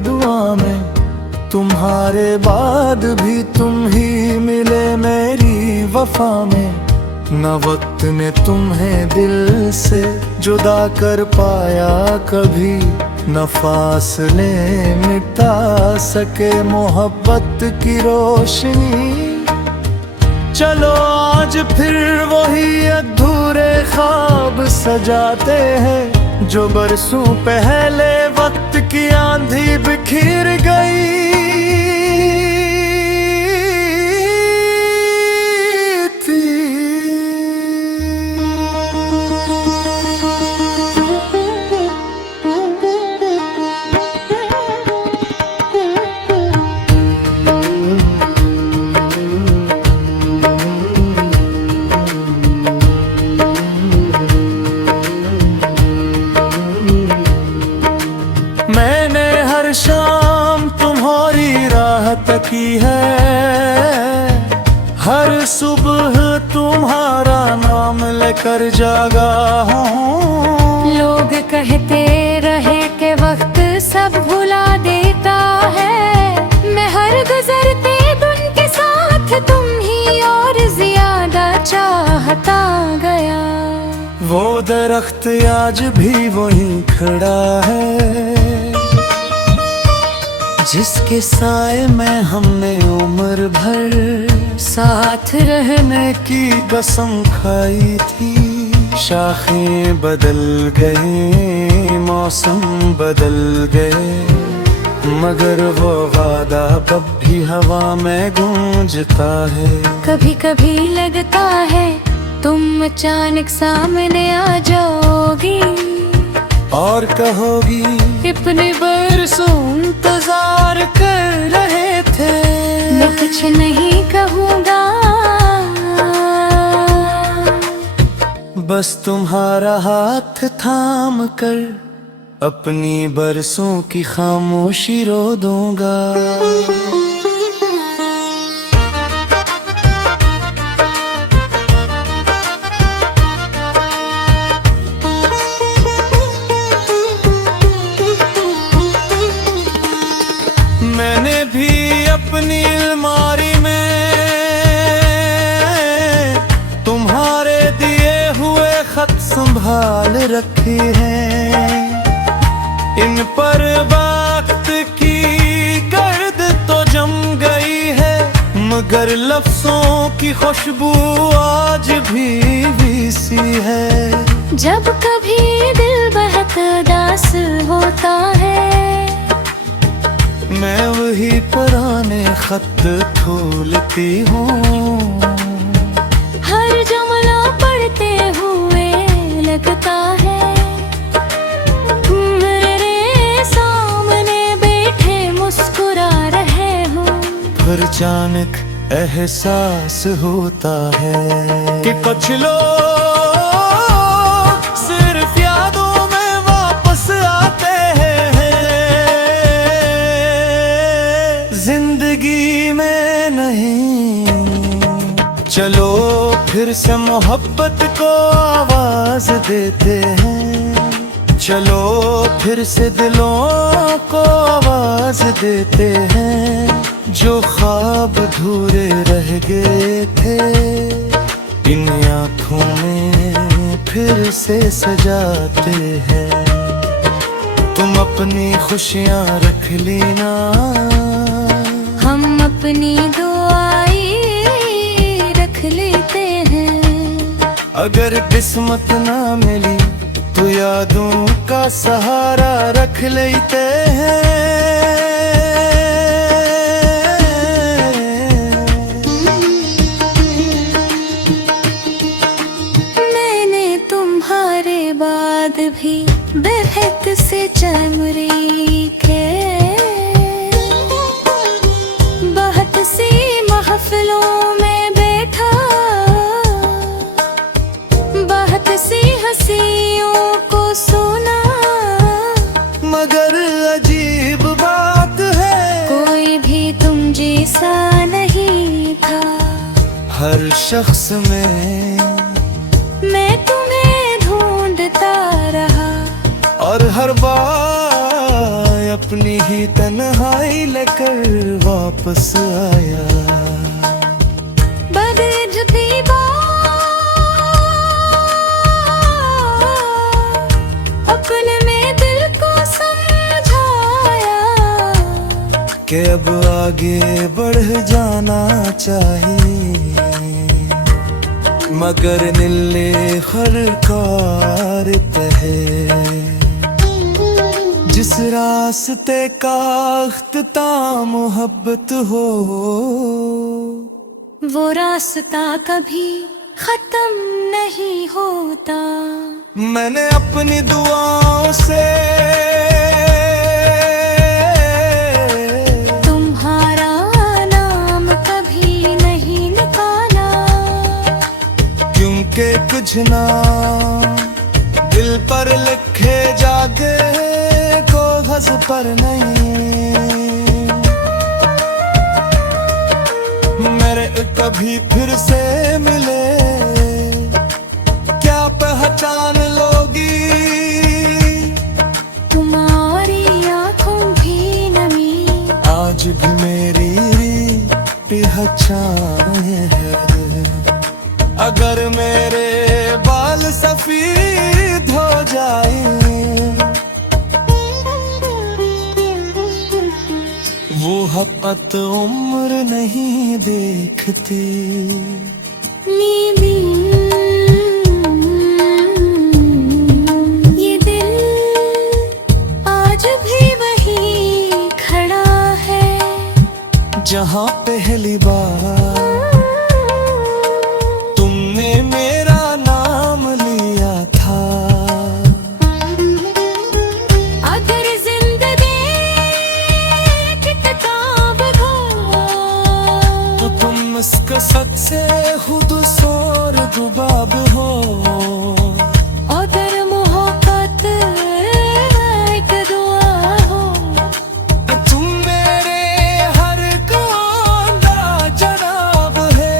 दुआ में, तुम्हारे बाद भी तुम ही मिले मेरी वफा में। न वक्त ने तुम्हें दिल से जुदा कर पाया कभी, न फासले मिटा सके मोहब्बत की रोशनी। चलो आज फिर वही अधूरे ख्वाब सजाते हैं, जो बरसों पहले वक्त की आंधी बिखर गई थी। मैंने हर शाम तुम्हारी राह तकी है, हर सुबह तुम्हारा नाम लेकर जागा हूँ। लोग कहते रहे कि वक्त सब भुला देता है, मैं हर गुजरते दिन के साथ तुम ही और ज्यादा चाहता गया। वो दरख्त आज भी वहीं खड़ा है, जिसके साए में हमने उम्र भर साथ रहने की कसम खाई थी। शाखें बदल गए, मौसम बदल गए, मगर वो वादा अब भी हवा में गूंजता है। कभी कभी लगता है तुम अचानक सामने आ जाओगी और कहोगी इतने बरसों इंतजार कर रहे थे। मैं कुछ नहीं कहूँगा, बस तुम्हारा हाथ थाम कर अपनी बरसों की खामोशी रो दूंगा। मैंने भी अपनी अलमारी में तुम्हारे दिए हुए खत संभाल रखे हैं। इन पर वक्त की गर्द तो जम गई है, मगर लफ्जों की खुशबू आज भी सी है। जब कभी दिल बहुत उदास होता है, मैं वही पुराने खत खोलती हूँ। हर जुमला पढ़ते हुए लगता है मेरे सामने बैठे मुस्कुरा रहे हो। फिर अचानक एहसास होता है कि कुछ लोग सिर्फ यादों में वापस आते हैं, जिंदगी में नहीं। चलो फिर से मोहब्बत को आवाज देते हैं, चलो फिर से दिलों को आवाज देते हैं। जो ख्वाब अधूरे रह गए थे, इन आँखों में फिर से सजाते हैं। तुम अपनी खुशियाँ रख लेना, हम अपनी दुआएं रख लेते हैं। अगर किस्मत ना मिली तो यादों का सहारा रख लेते हैं। मैंने तुम्हारे बाद भी बेहद से चमरी के बहुत सी महफिलों में बैठा, बहुत सी हंसियों को सुना, मगर अजीब बात है कोई भी तुम जैसा नहीं था। हर शख्स में मैं तुम्हें ढूंढता रहा, और हर बार अपनी ही तन वापस आया। बदलती अपने में दिल को समझाया कि अब आगे बढ़ जाना चाहिए, मगर नीले खरकार है। जिस रास्ते का अख्ताम मोहब्बत हो, वो रास्ता कभी खत्म नहीं होता। मैंने अपनी दुआओं से तुम्हारा नाम कभी नहीं निकाला, क्योंकि कुछ नाम दिल पर लिखे जागे कागज पर नहीं। मेरे कभी फिर से मिले क्या पहचान लोगी, तुम्हारी आँखों भी नमी आज भी मेरी पहचान है। अगर मेरे बाल सफेद हो जाए, वो हक़त उम्र नहीं देखते। नीली ये दिल आज भी वही खड़ा है, जहाँ पहली बार तुमने मेरा नाम लिया था। अगर जिंदगी की किताब हो, तो तुम इसके सच से खुद सोर गुबाब हो। अगर मोहब्बत एक दुआ हो, तुम मेरे हर काम का जनाब है।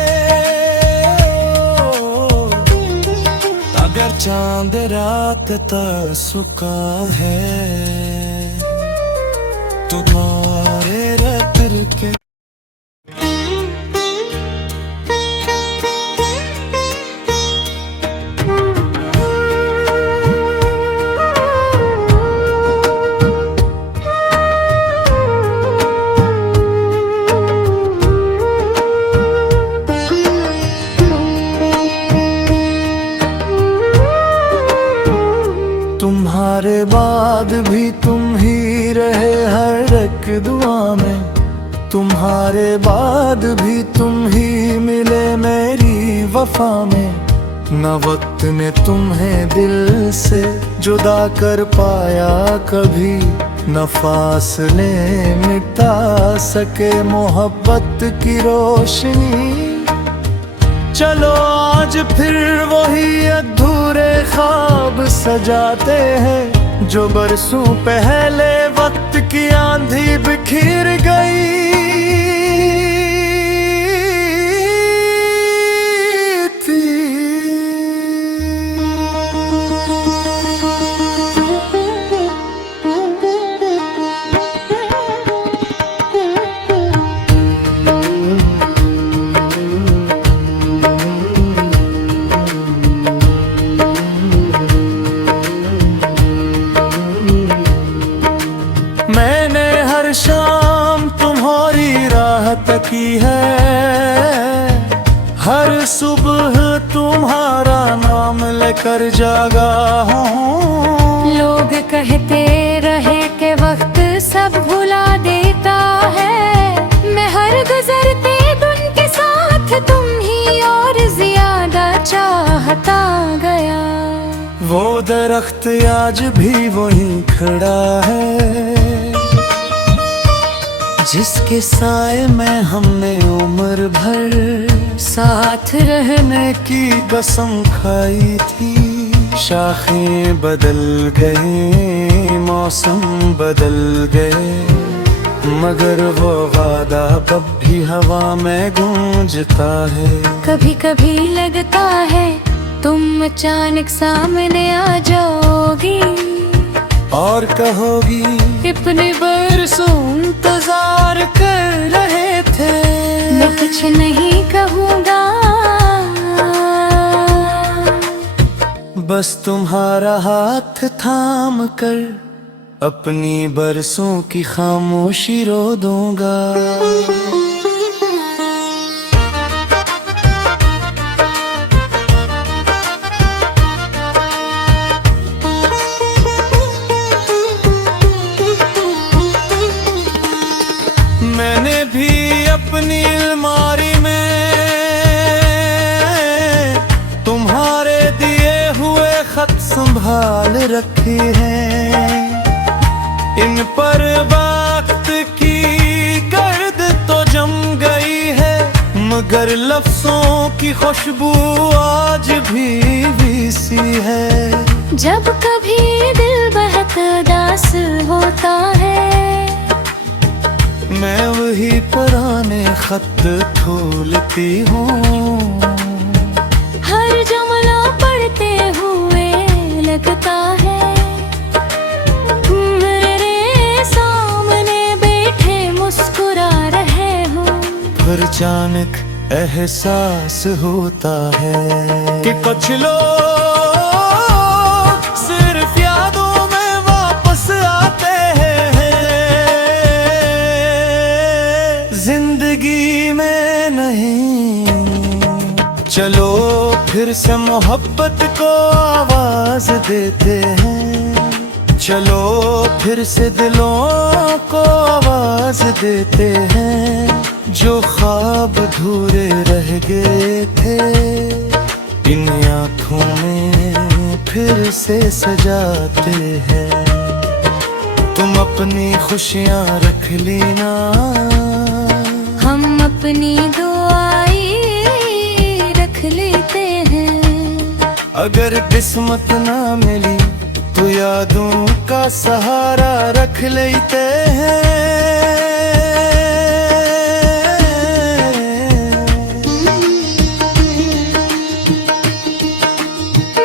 अगर चांद रात तासुका है, तुम्हारे रतर के तुम्हारे बाद भी तुम ही रहे हर एक दुआ में, तुम्हारे बाद भी तुम ही मिले मेरी वफा में। न वक्त ने तुम्हें दिल से जुदा कर पाया कभी, न फासले मिटा सके मोहब्बत की रोशनी। चलो आज फिर वही अधूरे ख्वाब सजाते हैं, जो बरसों पहले वक्त की आंधी बिखर गई थी। मैंने हर शाम तुम्हारी राह तकी है, हर सुबह तुम्हारा नाम लेकर जागा हूँ। लोग कहते रहे कि वक्त सब भुला देता है, मैं हर गुजरते दिन के साथ तुम ही और ज्यादा चाहता गया। वो दरख्त आज भी वहीं खड़ा है, जिसके साए में हमने उम्र भर साथ रहने की कसम खाई थी। शाखें बदल गए, मौसम बदल गए, मगर वो वादा अब भी हवा में गूंजता है। कभी कभी लगता है तुम अचानक सामने आ जाओगी और कहोगी इतने बरसों इंतजार कर रहे कुछ नहीं कहूँगा। बस तुम्हारा हाथ थाम कर अपनी बरसों की खामोशी रो दूंगा। मैंने भी अपनी अलमारी में तुम्हारे दिए हुए खत संभाल रखे हैं। इन पर वक्त की गर्द तो जम गई है, मगर लफ्जों की खुशबू आज भी सी है। जब कभी दिल बहुत उदास होता है, मैं वही पुराने खत खोलती हूँ। हर जुमला पढ़ते हुए लगता है मेरे सामने बैठे मुस्कुरा रहे हो। फिर अचानक एहसास होता है कि कुछ लोग सिर्फ यादों में वापस आते हैं, जिंदगी में नहीं। चलो फिर से मोहब्बत को आवाज देते हैं। चलो फिर से दिलों को आवाज देते हैं। जो ख्वाब अधूरे रह गए थे, इन आँखों में फिर से सजाते हैं। तुम अपनी खुशियाँ रख लेना, हम अपनी दुआएं रख लेते हैं। अगर किस्मत ना मिली तो यादों का सहारा रख लेते हैं।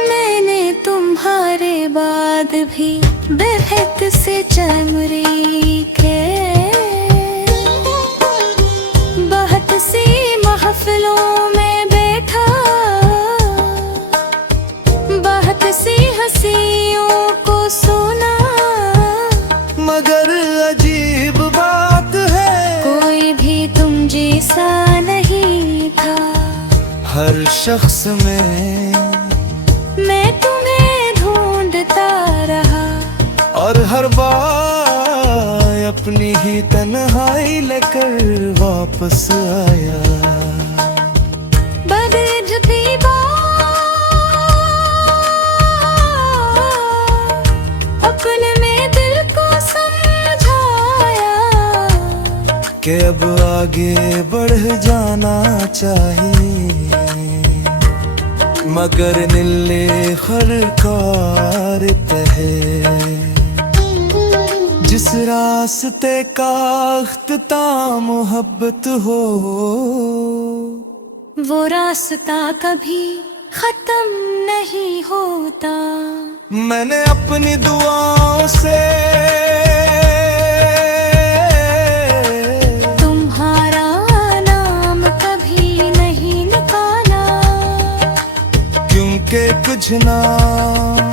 मैंने तुम्हारे बाद भी बेहद से चमरी के बहुत सी महफिलों में बैठा, बहुत सी हंसियों को सुना, मगर अजीब बात है कोई भी तुम जैसा नहीं था। हर शख्स में मैं तुम्हें ढूंढता रहा, और हर बार अपनी ही तन्हाई लेकर वापस आया। बदलती बात अपने में दिल को समझाया कि अब आगे बढ़ जाना चाहिए, मगर नीले खरकार है। जिस रास्ते का अख्ताम मोहब्बत हो, वो रास्ता कभी खत्म नहीं होता। मैंने अपनी दुआओं से तुम्हारा नाम कभी नहीं निकाला, क्योंकि कुछ नाम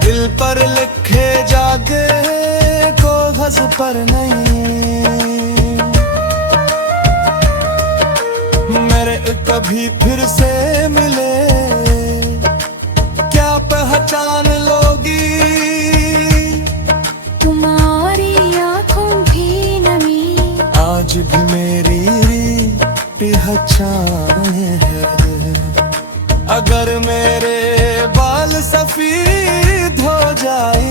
दिल पर लिखे जागे कागज पर नहीं। मेरे कभी फिर से मिले क्या पहचान लोगी, तुम्हारी आँखों भी नमी आज भी मेरी पहचान है। अगर मेरे बाल सफेद हो जाए,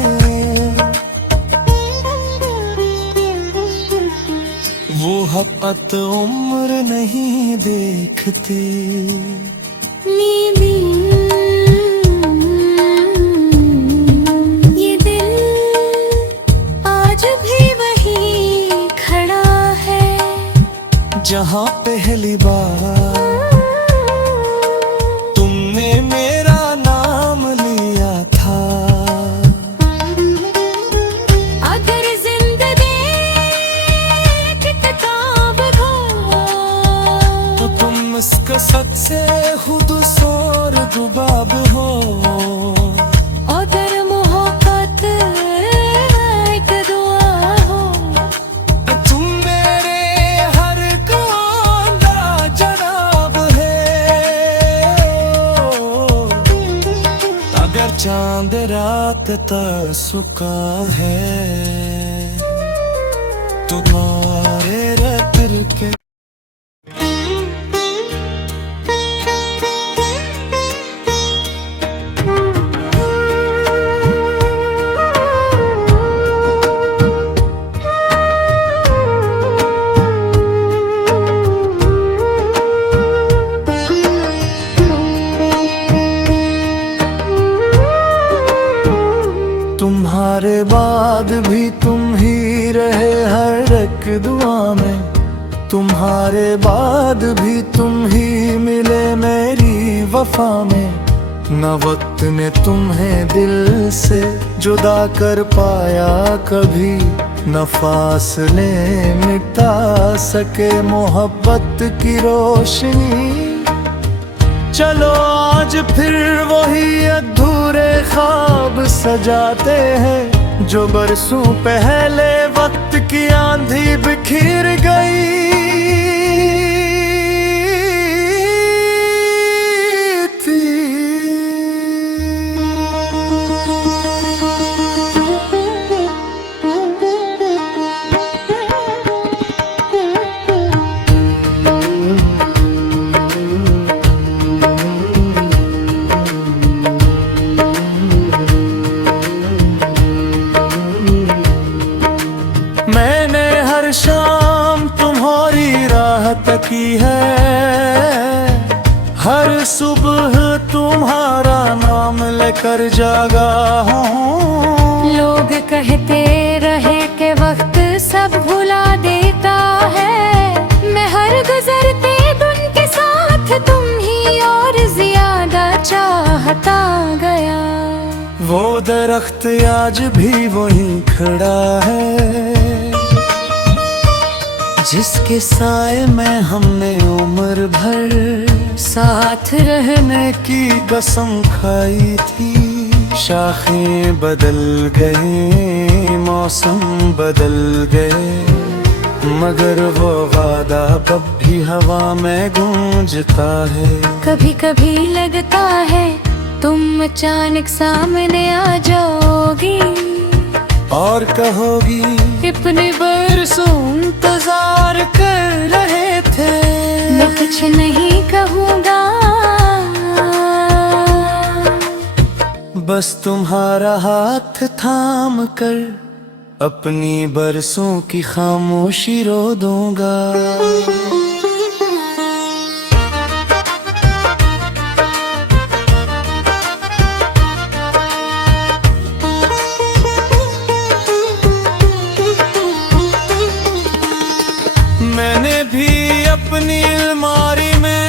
वो हक़त उम्र नहीं देखते। नीली ये दिल आज भी वही खड़ा है, जहाँ पहली बार तुमने मेरा नाम लिया था। अगर जिंदगी की किताब हो लाजवाब हो। और दर मोहब्बत एक दुआ हो। तुम मेरे हर काम लाजवाब है। अगर चांद रात तासुका है, तुम्हारे रत्न के तुम्हारे बाद भी तुम ही रहे हर एक दुआ में। तुम्हारे बाद भी तुम ही मिले मेरी वफा में। न वक्त ने तुम्हें दिल से जुदा कर पाया कभी, न फासले मिटा सके मोहब्बत की रोशनी। चलो आज फिर वही अधूरे ख्वाब सजाते हैं, जो बरसों पहले वक्त की आंधी बिखर गई थी। मैंने हर शाम तुम्हारी राह तकी है, हर सुबह तुम्हारा नाम लेकर जागा हूँ। लोग कहते रहे कि वक्त सब भुला देता है, मैं हर गुजरते दिन के साथ तुम ही और ज्यादा चाहता गया। वो दरख्त आज भी वहीं खड़ा है, जिसके साए में हमने उम्र भर साथ रहने की कसम खाई थी। शाखें बदल गए, मौसम बदल गए, मगर वो वादा अब भी हवा में गूंजता है। कभी कभी लगता है तुम अचानक सामने आ जाओगी और कहोगी इतने बरसों इंतजार कर रहे थे। मैं कुछ नहीं कहूँगा, बस तुम्हारा हाथ थाम कर अपनी बरसों की खामोशी रो दूंगा। मैंने भी अपनी अलमारी में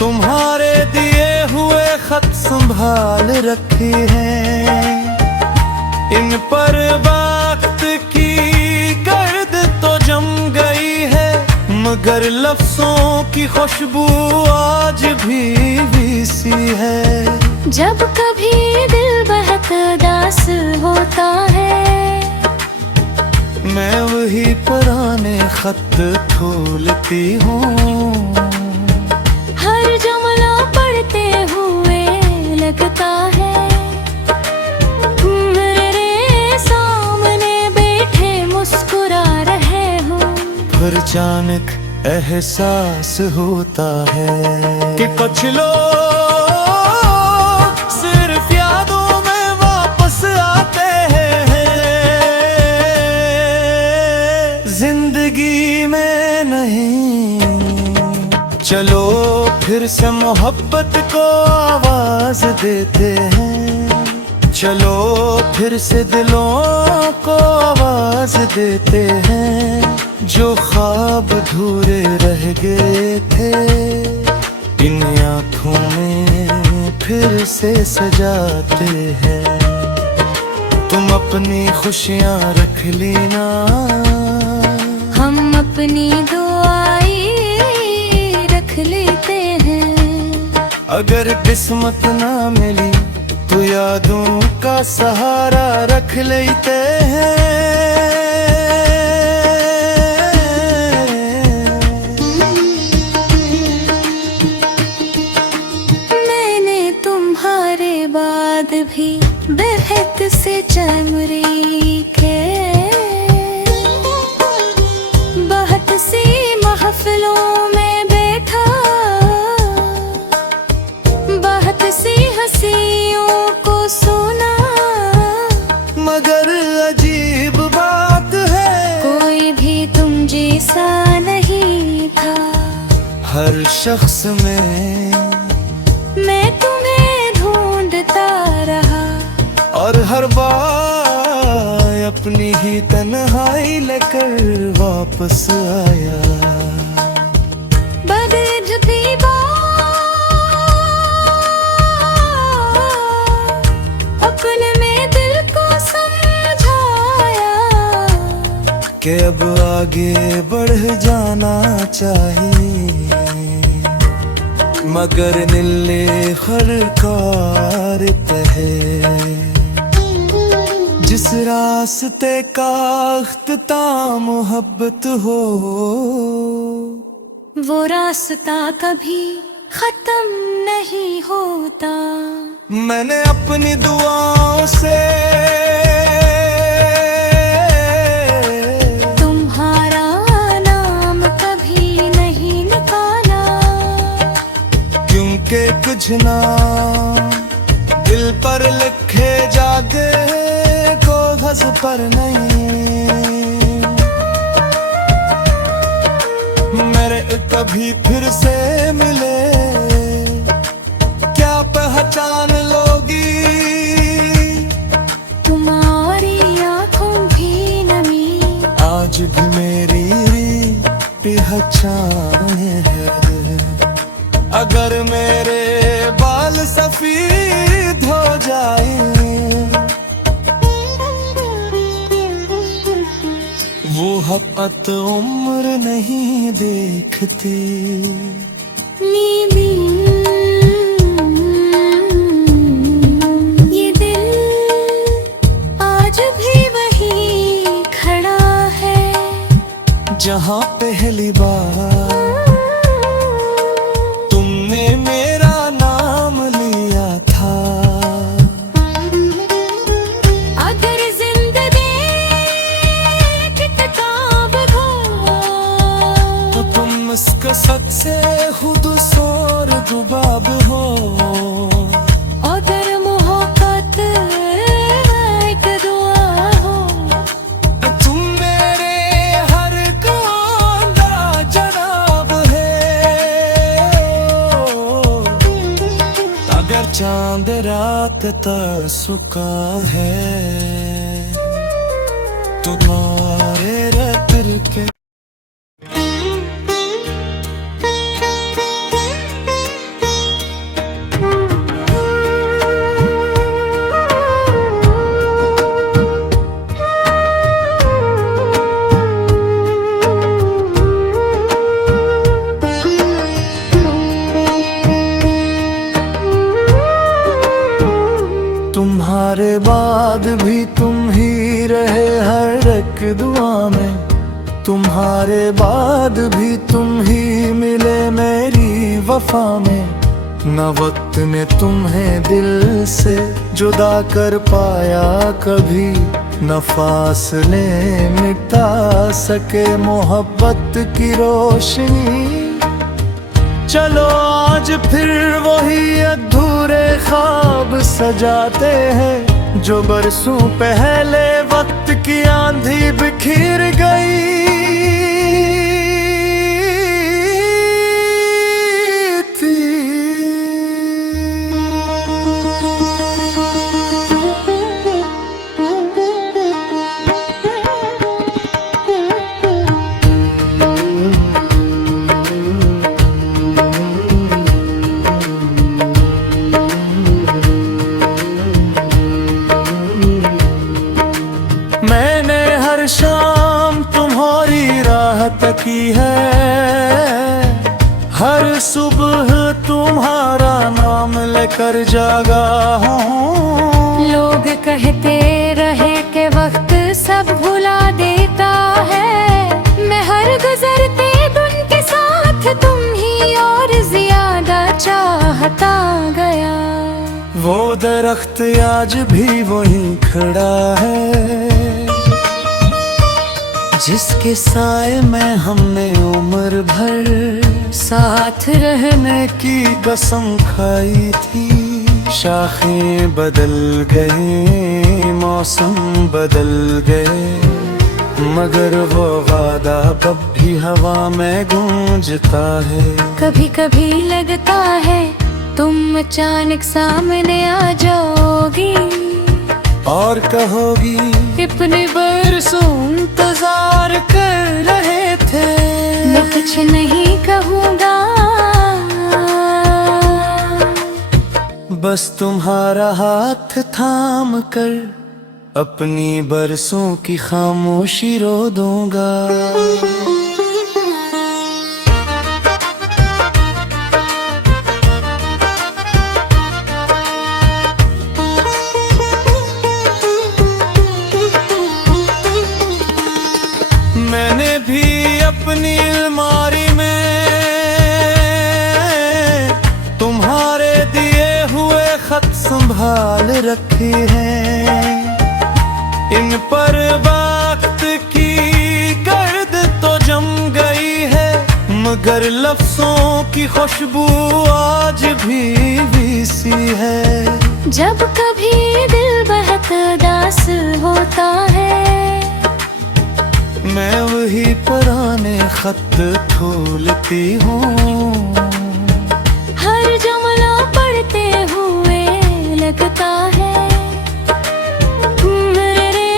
तुम्हारे दिए हुए खत संभाल रखे हैं। इन पर वक्त की गर्द तो जम गई है, मगर लफ्जों की खुशबू आज भी सी है। जब कभी दिल बहुत उदास होता है, मैं वही पुराने खत खोलती हूँ। हर जुमला पढ़ते हुए लगता है मेरे सामने बैठे मुस्कुरा रहे हो। फिर अचानक एहसास होता है कि कुछ लोग सिर्फ यादों में वापस आते हैं, जिंदगी में नहीं। चलो फिर से मोहब्बत को आवाज देते हैं, चलो फिर से दिलों को आवाज देते हैं। जो ख्वाब अधूरे रह गए थे, इन आँखों में फिर से सजाते हैं। तुम अपनी खुशियाँ रख लेना, हम अपनी दुआएं रख लेते हैं। अगर किस्मत ना मिली तो यादों का सहारा रख लेते हैं। मैंने तुम्हारे बाद भी बेहद से चमरी के बहुत सी महफिलों में बैठा, बहुत सी हंसियों को सुना, मगर अजीब बात है कोई भी तुम जैसा नहीं था। हर शख्स में मैं तुम्हें ढूंढता रहा और हर बार अपनी ही तन्हाई लेकर वापस आया। बदलती अपने में दिल को समझाया कि अब आगे बढ़ जाना चाहिए, मगर नीले खरकार है। जिस रास्ते का अख्ताम मोहब्बत हो, वो रास्ता कभी खत्म नहीं होता। मैंने अपनी दुआओं से तुम्हारा नाम कभी नहीं निकाला, क्योंकि कुछ नाम दिल पर लिखे जाते कागज पर नहीं। मेरे कभी फिर से मिले क्या पहचान लोगी, तुम्हारी आंखों भी नमी आज भी मेरी पहचान है। अगर मेरे बाल सफेद हो जाए, वो हक़त उम्र नहीं देखते। नीली ये दिल आज भी वही खड़ा है जहाँ पहली बार तुमने मेरा नाम लिया था। अगर जिंदगी की किताब हो तो तुम इसके सच से खुद सोर दुबाब हो। अगर मोहब्बत एक दुआ हो, तुम मेरे हर काम का जनाब है। अगर चांद रात तासुका है, तुम्हारे रतर के तुम्हारे बाद भी तुम ही रहे हर एक दुआ में, तुम्हारे बाद भी तुम ही मिले मेरी वफा में। न वक्त ने तुम्हें दिल से जुदा कर पाया कभी, न फासले मिटा सके मोहब्बत की रोशनी। चलो आज फिर वही अधूरे ख्वाब सजाते हैं, जो बरसों पहले वक्त की आंधी बिखर गई थी। मैंने हर शाम तुम्हारी राह तकी है, हर सुबह तुम्हारा नाम लेकर जागा हूँ। लोग कहते रहे कि वक्त सब भुला देता है, मैं हर गुजरते दिन के साथ तुम ही और ज्यादा चाहता गया। वो दरख्त आज भी वहीं खड़ा है, जिसके साए में हमने उम्र भर साथ रहने की कसम खाई थी। शाखें बदल गए, मौसम बदल गए, मगर वो वादा अब भी हवा में गूंजता है। कभी कभी लगता है तुम अचानक सामने आ जाओगी और कहोगी इतने बरसों इंतजार कर रहे थे। मैं कुछ नहीं कहूँगा, बस तुम्हारा हाथ थाम कर अपनी बरसों की खामोशी रो दूंगा। मैंने भी अपनी अलमारी में तुम्हारे दिए हुए खत संभाल रखे हैं। इन पर वक्त की गर्द तो जम गई है, मगर लफ्जों की खुशबू आज भी सी है। जब कभी दिल बहुत उदास होता है, मैं वही पुराने खत खोलती हूँ। हर जुमला पढ़ते हुए लगता है मेरे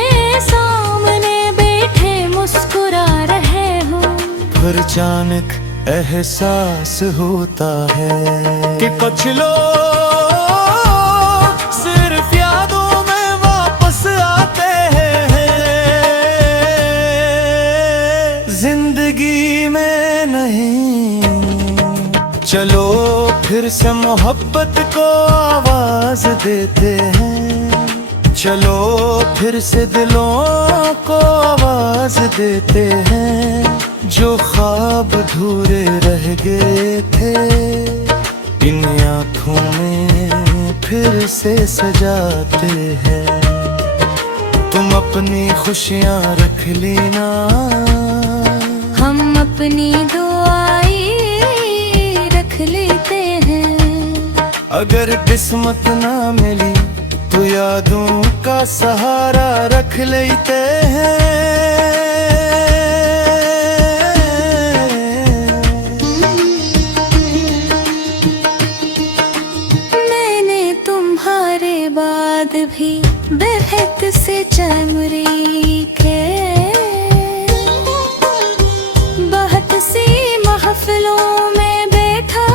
सामने बैठे मुस्कुरा रहे हो। फिर अचानक एहसास होता है कि कुछ लोग सिर्फ यादों में वापस आते हैं, जिंदगी में नहीं। चलो फिर से मोहब्बत को आवाज देते हैं, चलो फिर से दिलों को आवाज देते हैं। जो ख्वाब अधूरे रह गए थे, इन आँखों में फिर से सजाते हैं। तुम अपनी खुशियाँ रख लेना, हम अपनी दुआएं रख लेते हैं। अगर किस्मत ना मिली तो यादों का सहारा रख लेते हैं। मैंने तुम्हारे बाद भी बेहद से चमरी के बहुत सी महफिलों में बैठा,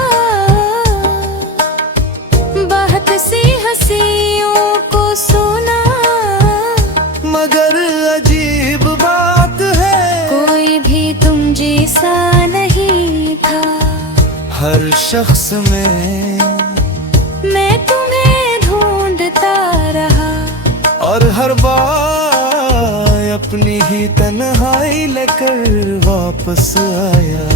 बहुत सी हंसियों को सुना, मगर अजीब बात है कोई भी तुम जैसा नहीं था। हर शख्स में मैं तुम्हें ढूंढता रहा, और हर बार अपनी ही तन्हाई लेकर वापस आया।